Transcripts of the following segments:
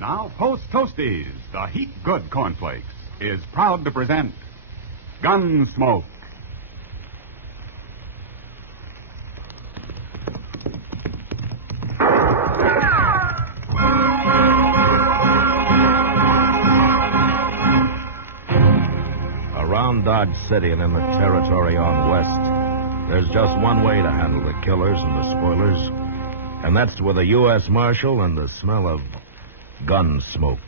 Now, Post Toasties, the heat good cornflakes, is proud to present Gunsmoke. Around Dodge City and in the territory on west, there's just one way to handle the killers and the spoilers, and that's with a U.S. Marshal and the smell of gun smoke.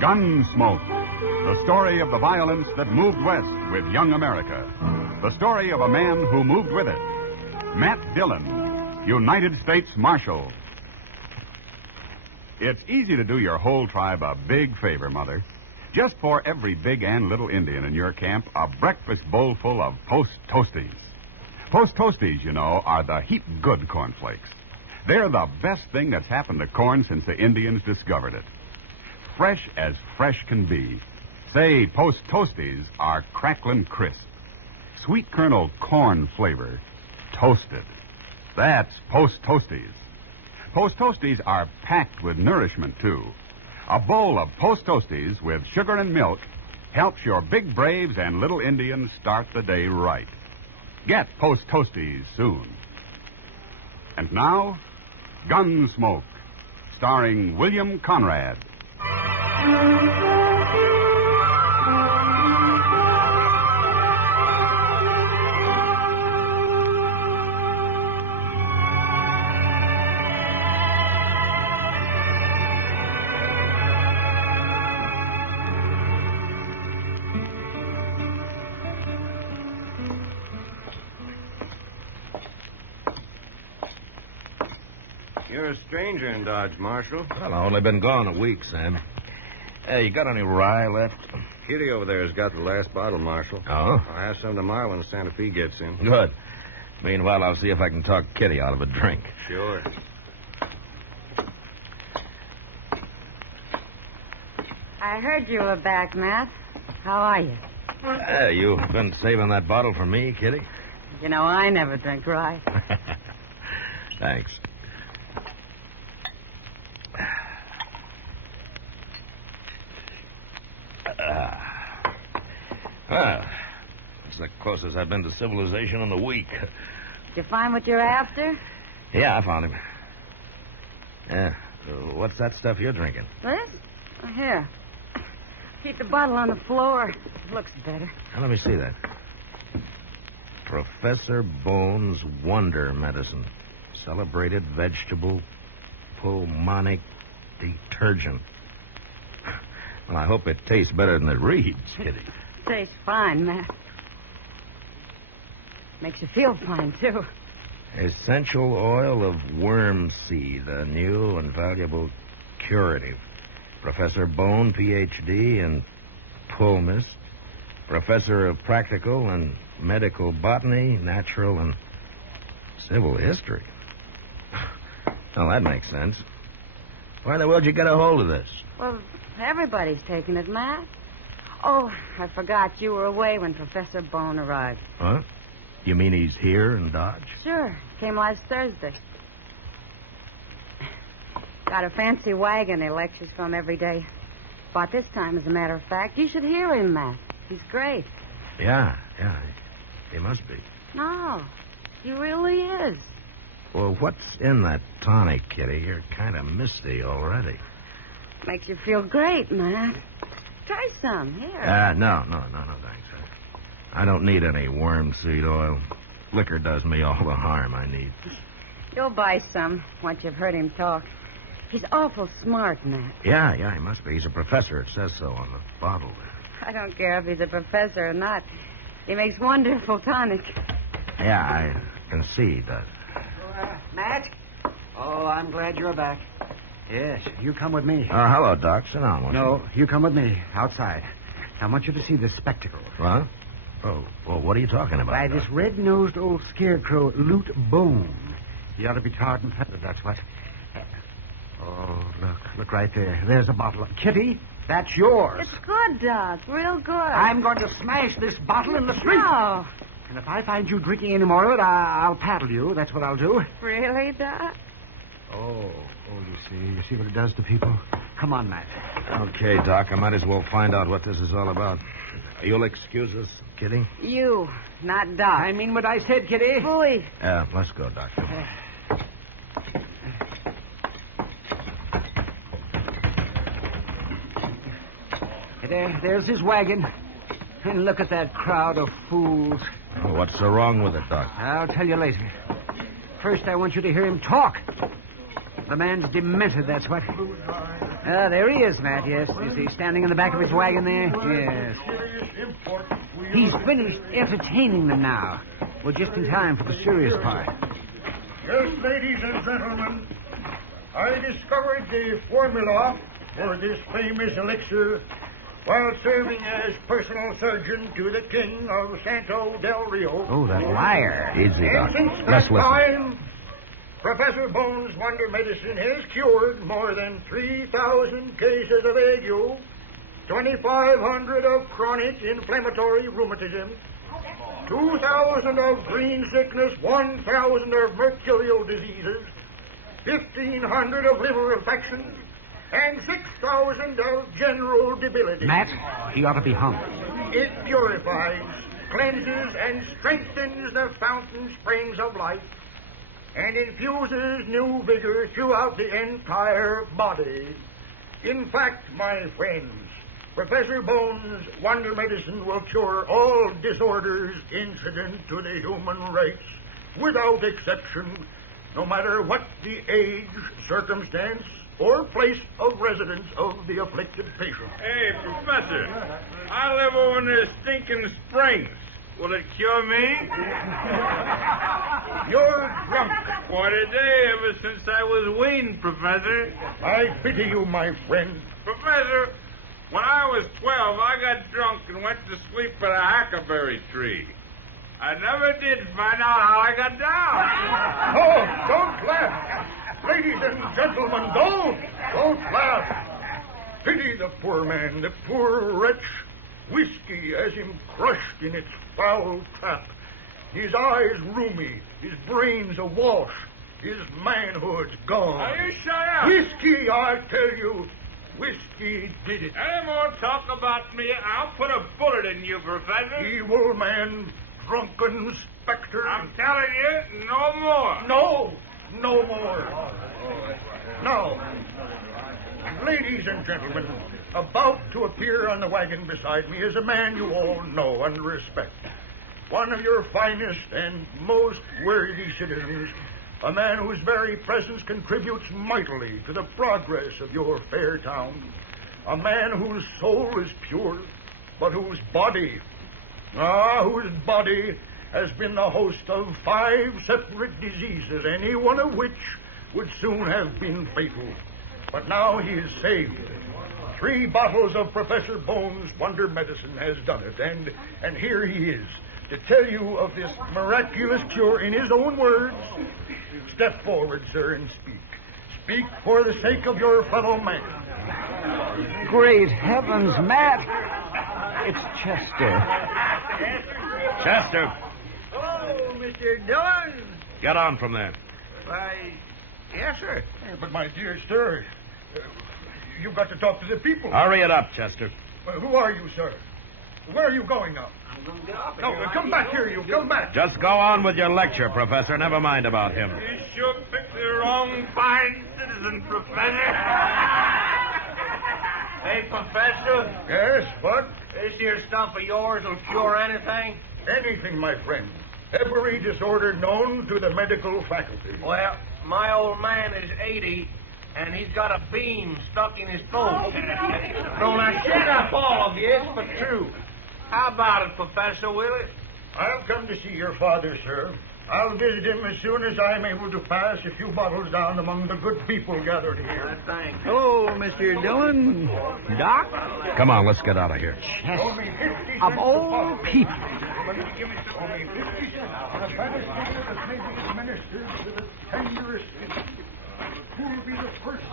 Gunsmoke, the story of the violence that moved west with young America. The story of a man who moved with it. Matt Dillon, United States Marshal. It's easy to do your whole tribe a big favor, Mother. Just pour every big and little Indian in your camp a breakfast bowl full of Post Toasties. Post Toasties, you know, are the heap good cornflakes. They're the best thing that's happened to corn since the Indians discovered it. Fresh as fresh can be. Say, Post Toasties are cracklin' crisp. Sweet kernel corn flavor, toasted. That's Post Toasties. Post Toasties are packed with nourishment, too. A bowl of Post Toasties with sugar and milk helps your big braves and little Indians start the day right. Get Post Toasties soon. And now, Gunsmoke, starring William Conrad. You're a stranger in Dodge, Marshal. Well, I've only been gone a week, Sam. Hey, you got any rye left? Kitty over there has got the last bottle, Marshal. Oh? I'll have some tomorrow when Santa Fe gets in. Good. Meanwhile, I'll see if I can talk Kitty out of a drink. Sure. I heard you were back, Matt. How are you? You've been saving that bottle for me, Kitty? You know, I never drink rye. Thanks. Well, it's the closest I've been to civilization in a week. Did you find what you're after? Yeah, I found him. Yeah. What's that stuff you're drinking? This? Here. Keep the bottle on the floor. It looks better. Now, let me see that. Professor Bone's Wonder Medicine. Celebrated vegetable pulmonic detergent. Well, I hope it tastes better than it reads, Kitty. Tastes fine, Matt. Makes you feel fine, too. Essential oil of worm seed, a new and valuable curative. Professor Bone, Ph.D. in Pulmist. Professor of Practical and Medical Botany, Natural and Civil History. Well, that makes sense. Why in the world did you get a hold of this? Well, everybody's taking it, Matt. Oh, I forgot you were away when Professor Bone arrived. Huh? You mean he's here in Dodge? Sure. Came last Thursday. Got a fancy wagon he lectures from every day. About this time, as a matter of fact. You should hear him, Matt. He's great. Yeah. He must be. No, he really is. Well, what's in that tonic, Kitty? You're kind of misty already. Makes you feel great, Matt. Try some. Here. No, thanks. I don't need any worm seed oil. Liquor does me all the harm I need. You'll buy some once you've heard him talk. He's awful smart, Matt. Yeah, he must be. He's a professor. It says so on the bottle there. I don't care if he's a professor or not. He makes wonderful tonic. Yeah, I can see he does. Matt? Oh, I'm glad you're back. Yes, you come with me. Hello, Doc. Sit down. won't No, you come with me, outside. I want you to see the spectacle. What? Oh, well, what are you talking about? By Doc? this red-nosed old scarecrow, Lute Bone. He ought to be tarred and feathered, that's what. Oh, look right there. There's a bottle. Kitty, that's yours. It's good, Doc. Real good. I'm going to smash this bottle in the street. No. And if I find you drinking any more of it, I'll paddle you. That's what I'll do. Really, Doc? Oh, you see what it does to people? Come on, Matt. Okay, Doc, I might as well find out what this is all about. You'll excuse us, Kitty? You, not Doc. I mean what I said, Kitty. Boy. Yeah, let's go, Doc. There's his wagon. And look at that crowd of fools. Oh, what's so wrong with it, Doc? I'll tell you later. First, I want you to hear him talk. The man's demented, that's what. There he is, Matt, yes. Is he standing in the back of his wagon there? Yes. He's finished entertaining them now. We're just in time for the serious part. Yes, ladies and gentlemen, I discovered the formula for this famous elixir while serving as personal surgeon to the king of Santo del Rio. Oh, that liar. Easy, Doc. And since Let's that listen. time, Professor Bones' Wonder Medicine has cured more than 3,000 cases of ague, 2,500 of chronic inflammatory rheumatism, 2,000 of green sickness, 1,000 of mercurial diseases, 1,500 of liver infections, and 6,000 of general debility. Matt, he ought to be hung. It purifies, cleanses, and strengthens the fountain springs of life, and infuses new vigor throughout the entire body. In fact, my friends, Professor Bones' Wonder Medicine will cure all disorders incident to the human race, without exception, no matter what the age, circumstance, or place of residence of the afflicted patient. Hey, Professor, I live over near Stinking Springs. Will it cure me? You're drunk. Quite a day ever since I was weaned, Professor. I pity you, my friend. Professor, when I was 12, I got drunk and went to sleep at a hackberry tree. I never did find out how I got down. Oh, don't laugh. Ladies and gentlemen, don't laugh. Pity the poor man, the poor wretch. Whiskey has him crushed in its foul trap. His eyes rheumy, his brains awash, his manhood's gone. Are you shut up? Whiskey, I tell you, whiskey did it. Any more talk about me, I'll put a bullet in you, Professor. Evil man, drunken specter. I'm telling you, no more. No more. Now, ladies and gentlemen, about to appear on the wagon beside me is a man you all know and respect. One of your finest and most worthy citizens, a man whose very presence contributes mightily to the progress of your fair town, a man whose soul is pure, but whose body has been the host of 5 separate diseases, any one of which would soon have been fatal. But now he is saved. 3 bottles of Professor Bones' Wonder Medicine has done it, and here he is to tell you of this miraculous cure in his own words. Step forward, sir, and speak. Speak for the sake of your fellow man. Great heavens, Matt. It's Chester. Chester, Oh, Mr. Dillon. get on from there. Why, yes, sir. But, my dear sir, you've got to talk to the people. Hurry it up, Chester. Who are you, sir? Where are you going now? No, come back here, you. Come back. Just go on with your lecture, Professor. Never mind about him. You sure picked the wrong fine citizen, Professor. Hey, Professor, Yes, but this here stuff of yours will cure anything? anything, my friend. Every disorder known to the medical faculty. Well, my old man is 80, and he's got a beam stuck in his throat. No, now, shut up, all of you. It's but true. How about it, Professor Willis? I'll come to see your father, sir. I'll visit him as soon as I'm able to pass a few bottles down among the good people gathered here. Thanks. Hello, Mr. Dillon. Doc? Come on, let's get out of here. Only 50 cents Of a all bottle. people. Only 50 cents. And a satisfaction that may be administered with the tenderest pity. Who'll be the first?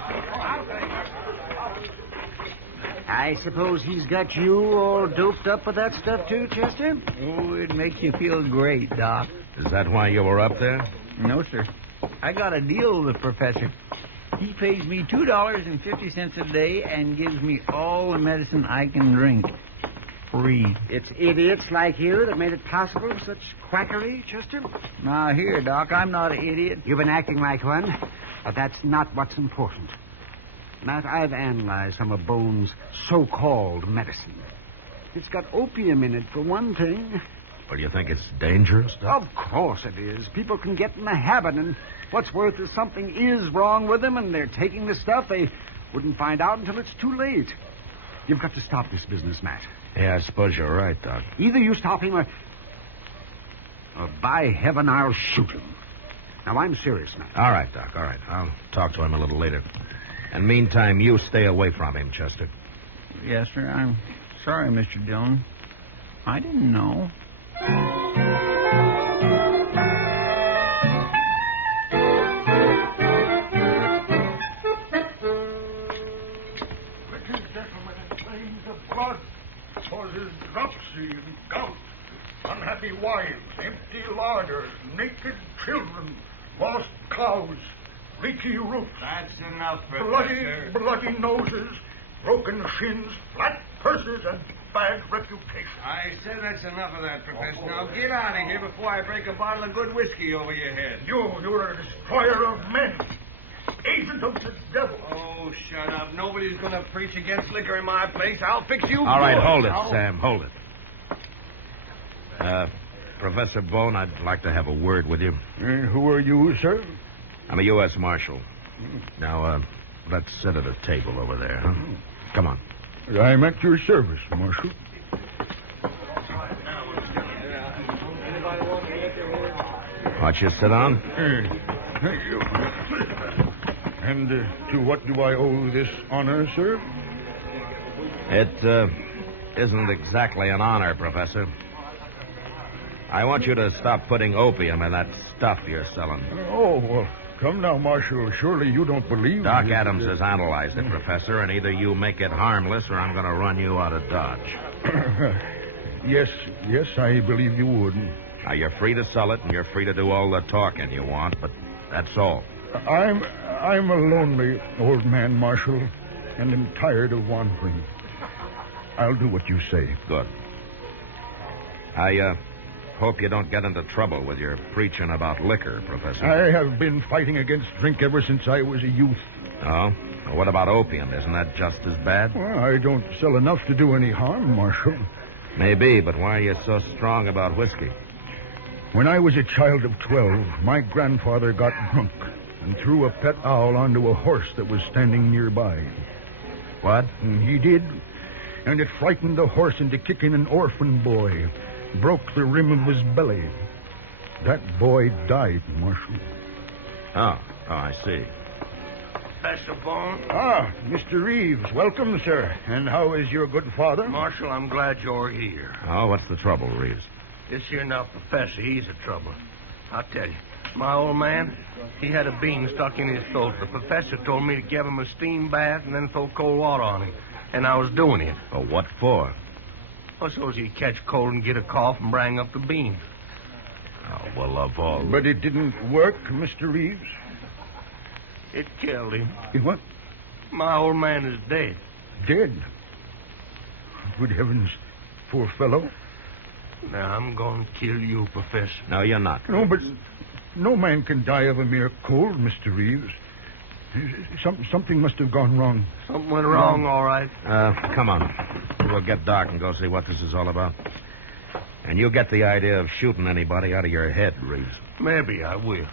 I suppose he's got you all doped up with that stuff, too, Chester? Oh, it makes you feel great, Doc. Is that why you were up there? No, sir. I got a deal with the professor. He pays me $2.50 a day and gives me all the medicine I can drink. Free. It's idiots like you that made it possible, such quackery, Chester. Now, here, Doc, I'm not an idiot. You've been acting like one, but that's not what's important. Matt, I've analyzed some of Bone's so-called medicine. It's got opium in it, for one thing. Well, you think it's dangerous? Of course it is. People can get in the habit, and what's worse is something is wrong with them, and they're taking the stuff. They wouldn't find out until it's too late. You've got to stop this business, Matt. Yeah, I suppose you're right, Doc. Either you stop him or by heaven, I'll shoot him. Now, I'm serious, Matt. All right, Doc, all right. I'll talk to him a little later. And meantime, you stay away from him, Chester. Yes, sir. I'm sorry, Mr. Dillon. I didn't know. Little gentlemen in flames of blood causes dropsy and gout. Unhappy wives, empty larders, naked children, lost cows, leaky roofs. That's enough, Bloody noses, broken shins, flat purses, and bad reputation. I said that's enough of that, Professor. Now get out of here before I break a bottle of good whiskey over your head. You're a destroyer of men. Agent of the devil. Oh, shut up. Nobody's going to preach against liquor in my place. I'll fix you. All right, boys. hold it, Sam, hold it. Professor Bone, I'd like to have a word with you. Who are you, sir? I'm a U.S. Marshal. Now, let's sit at a table over there, huh? Come on. I'm at your service, Marshal. Why don't you sit down? Thank you. And to what do I owe this honor, sir? It isn't exactly an honor, Professor. I want you to stop putting opium in that stuff you're selling. Oh, well, come now, Marshal. Surely you don't believe... Doc Adams has analyzed it, Professor, and either you make it harmless or I'm going to run you out of Dodge. Yes, I believe you would. Now, you're free to sell it, and you're free to do all the talking you want, but that's all. I'm a lonely old man, Marshal, and am tired of wandering. I'll do what you say. Good. I hope you don't get into trouble with your preaching about liquor, Professor. I have been fighting against drink ever since I was a youth. Oh? Well, what about opium? Isn't that just as bad? Well, I don't sell enough to do any harm, Marshal. Maybe, but why are you so strong about whiskey? When I was a child of 12, my grandfather got drunk and threw a pet owl onto a horse that was standing nearby. What? And he did. And it frightened the horse into kicking an orphan boy. Broke the rim of his belly. That boy died, Marshal. Oh, I see. Professor Bone? Ah, Mr. Reeves. Welcome, sir. And how is your good father? Marshal, I'm glad you're here. Oh, what's the trouble, Reeves? This here now professor, he's the trouble. I'll tell you. My old man, he had a bean stuck in his throat. The professor told me to give him a steam bath and then throw cold water on him. And I was doing it. Well, what for? Well, so's he'd catch cold and get a cough and bring up the bean. Oh, well, of all... But it didn't work, Mr. Reeves. It killed him. What? My old man is dead. Dead? Good heavens, poor fellow. Now, I'm going to kill you, Professor. No, you're not. No, but no man can die of a mere cold, Mr. Reeves. Something must have gone wrong. Something went wrong, all right. Come on. We'll get Doc and go see what this is all about. And you get the idea of shooting anybody out of your head, Reeves. Maybe I will.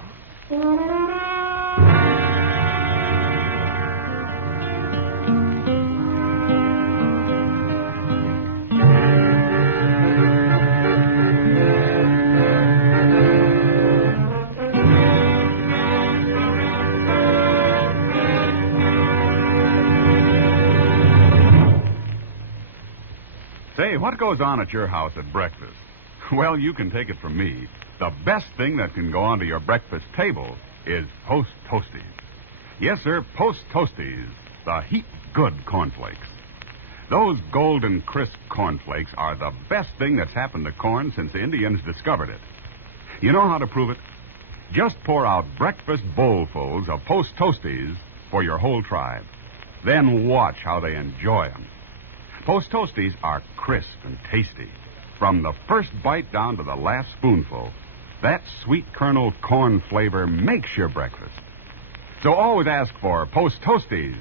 Say, what goes on at your house at breakfast? Well, you can take it from me. The best thing that can go onto your breakfast table is Post Toasties. Yes, sir, Post Toasties, the heap good cornflakes. Those golden crisp cornflakes are the best thing that's happened to corn since the Indians discovered it. You know how to prove it? Just pour out breakfast bowlfuls of Post Toasties for your whole tribe. Then watch how they enjoy them. Post Toasties are crisp and tasty. From the first bite down to the last spoonful, that sweet kernel corn flavor makes your breakfast. So always ask for Post Toasties,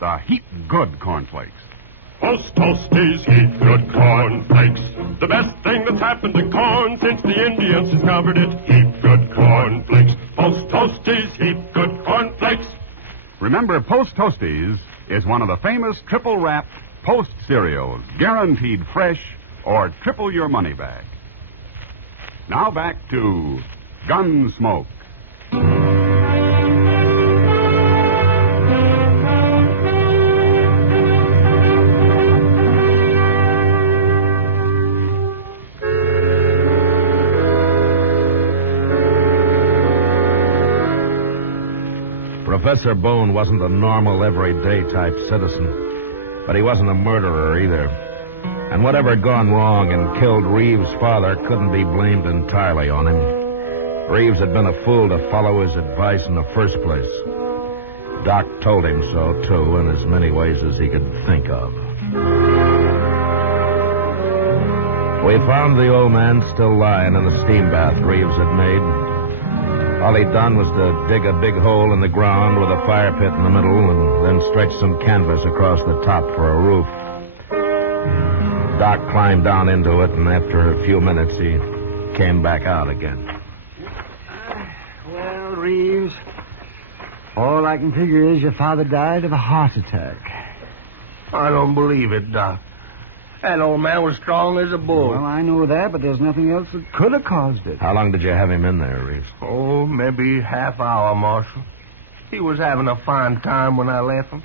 the heap good cornflakes. Post Toasties, heap good cornflakes. The best thing that's happened to corn since the Indians discovered it. Heap good cornflakes. Post Toasties, heap good cornflakes. Remember, Post Toasties is one of the famous triple wrapped Post cereals, guaranteed fresh or triple your money back. Now back to Gunsmoke. Professor Bone wasn't a normal, everyday type citizen, but he wasn't a murderer either. And whatever had gone wrong and killed Reeves' father couldn't be blamed entirely on him. Reeves had been a fool to follow his advice in the first place. Doc told him so, too, in as many ways as he could think of. We found the old man still lying in the steam bath Reeves had made. All he'd done was to dig a big hole in the ground with a fire pit in the middle and then stretch some canvas across the top for a roof. Doc climbed down into it, and after a few minutes, he came back out again. Well, Reeves, all I can figure is your father died of a heart attack. I don't believe it, Doc. That old man was strong as a bull. Well, I know that, but there's nothing else that could have caused it. How long did you have him in there, Reeves? Oh, maybe half hour, Marshal. He was having a fine time when I left him.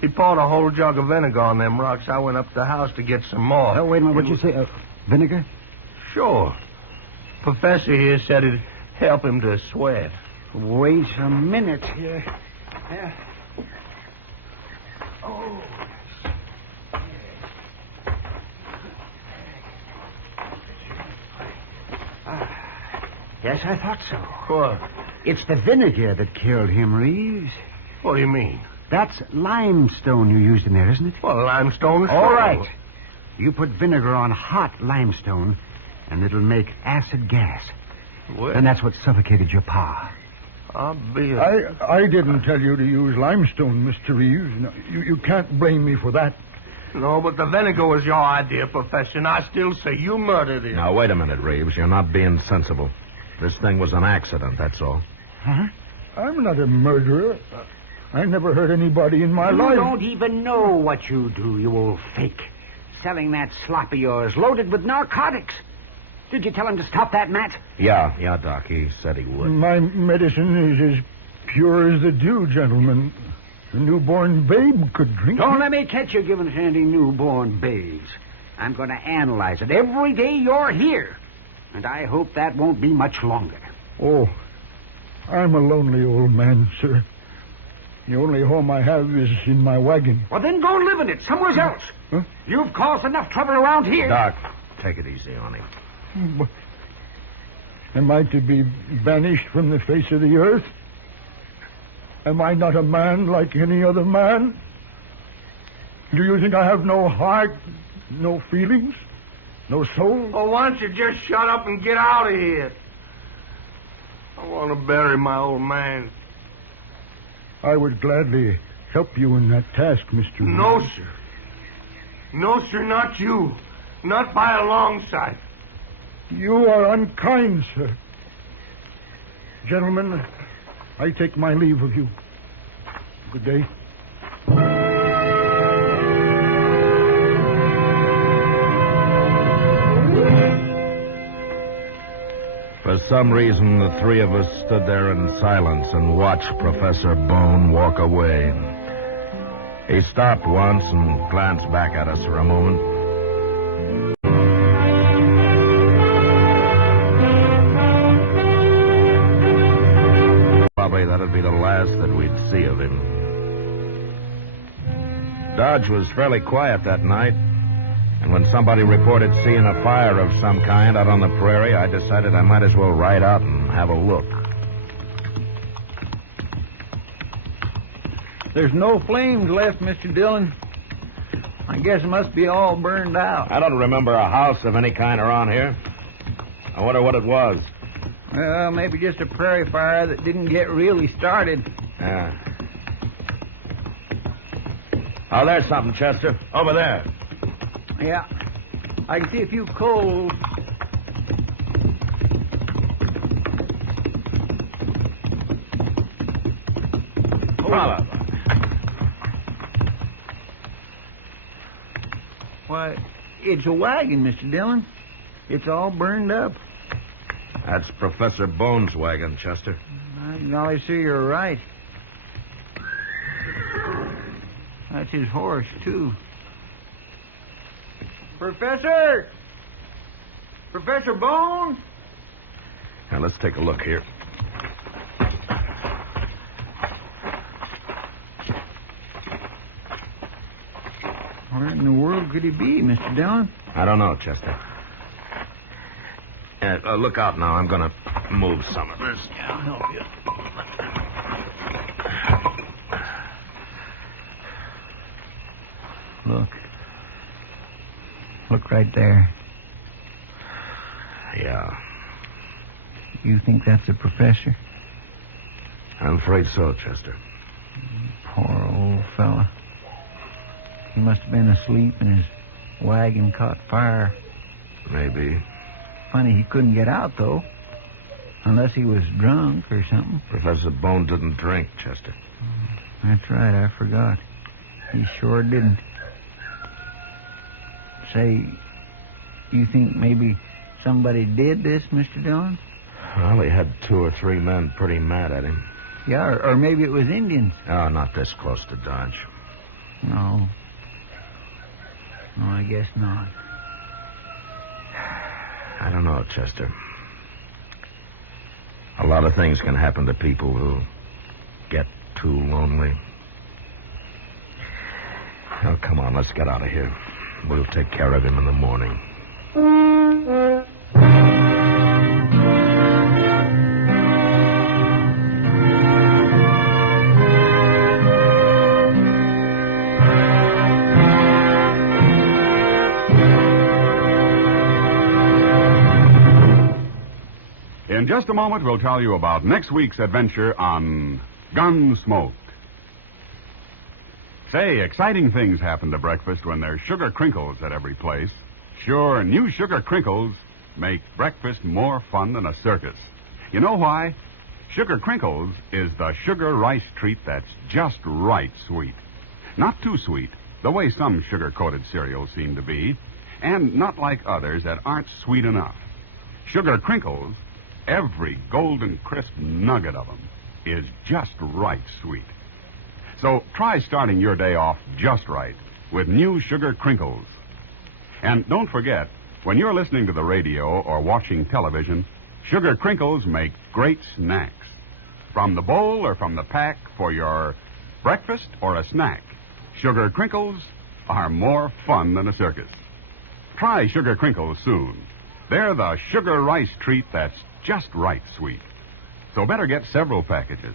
He poured a whole jug of vinegar on them rocks. I went up to the house to get some more. Oh, wait a minute. What'd you say? Vinegar? Sure. Professor here said it'd help him to sweat. Wait a minute here. Yeah. Oh. Yes, I thought so. What? It's the vinegar that killed him, Reeves. What do you mean? That's limestone you used in there, isn't it? Well, limestone is... All right. You put vinegar on hot limestone, and it'll make acid gas. Well, And that's what suffocated your pa. I'll be... I didn't tell you to use limestone, Mr. Reeves. No, you can't blame me for that. No, but the vinegar was your idea, Professor, and I still say you murdered him. Now, wait a minute, Reeves. You're not being sensible. This thing was an accident, that's all. Huh? I'm not a murderer. I never hurt anybody in my life. You don't even know what you do, you old fake. Selling that slop of yours, loaded with narcotics. Did you tell him to stop that, Matt? Yeah, Doc. He said he would. My medicine is as pure as the dew, gentlemen. A newborn babe could drink Don't it. let me catch you giving Sandy newborn babes. I'm going to analyze it every day you're here. And I hope that won't be much longer. Oh, I'm a lonely old man, sir. The only home I have is in my wagon. Well, then go live in it somewhere else. Huh? You've caused enough trouble around here. Doc, take it easy on him. But am I to be banished from the face of the earth? Am I not a man like any other man? Do you think I have no heart, no feelings, no soul? Oh, why don't you just shut up and get out of here? I want to bury my old man. I would gladly help you in that task, Mr. No, Reeves. sir. No, sir, not you. Not by a long sight. You are unkind, sir. Gentlemen, I take my leave of you. Good day. For some reason, the three of us stood there in silence and watched Professor Bone walk away. He stopped once and glanced back at us for a moment. Probably that'd be the last that we'd see of him. Dodge was fairly quiet that night, and when somebody reported seeing a fire of some kind out on the prairie, I decided I might as well ride out and have a look. There's no flames left, Mr. Dillon. I guess it must be all burned out. I don't remember a house of any kind around here. I wonder what it was. Well, maybe just a prairie fire that didn't get really started. Yeah. Oh, there's something, Chester. Over there. Yeah. I can see a few coals. Follow. Why, it's a wagon, Mr. Dillon. It's all burned up. That's Professor Bone's wagon, Chester. I golly, sir, you're right. That's his horse, too. Professor! Professor Bone? Now, let's take a look here. Where in the world could he be, Mr. Dillon? I don't know, Chester. Look out now. I'm going to move some of this. Yeah, I'll help you. Look right there. Yeah. You think that's the professor? I'm afraid so, Chester. Poor old fella. He must have been asleep and his wagon caught fire. Maybe. Funny he couldn't get out, though. Unless he was drunk or something. Professor Bone didn't drink, Chester. That's right, I forgot. He sure didn't. Say, you think maybe somebody did this, Mr. Dillon? Well, he had 2 or 3 men pretty mad at him. Yeah, or maybe it was Indians. Oh, not this close to Dodge. No. No, I guess not. I don't know, Chester. A lot of things can happen to people who get too lonely. Now, come on, let's get out of here. We'll take care of him in the morning. In just a moment, we'll tell you about next week's adventure on Gunsmoke. Say, exciting things happen to breakfast when there's sugar crinkles at every place. Sure, new sugar crinkles make breakfast more fun than a circus. You know why? Sugar crinkles is the sugar rice treat that's just right sweet. Not too sweet, the way some sugar-coated cereals seem to be, and not like others that aren't sweet enough. Sugar crinkles, every golden crisp nugget of them, is just right sweet. So try starting your day off just right with new sugar crinkles. And don't forget, when you're listening to the radio or watching television, sugar crinkles make great snacks. From the bowl or from the pack for your breakfast or a snack, sugar crinkles are more fun than a circus. Try sugar crinkles soon. They're the sugar rice treat that's just right sweet. So better get several packages.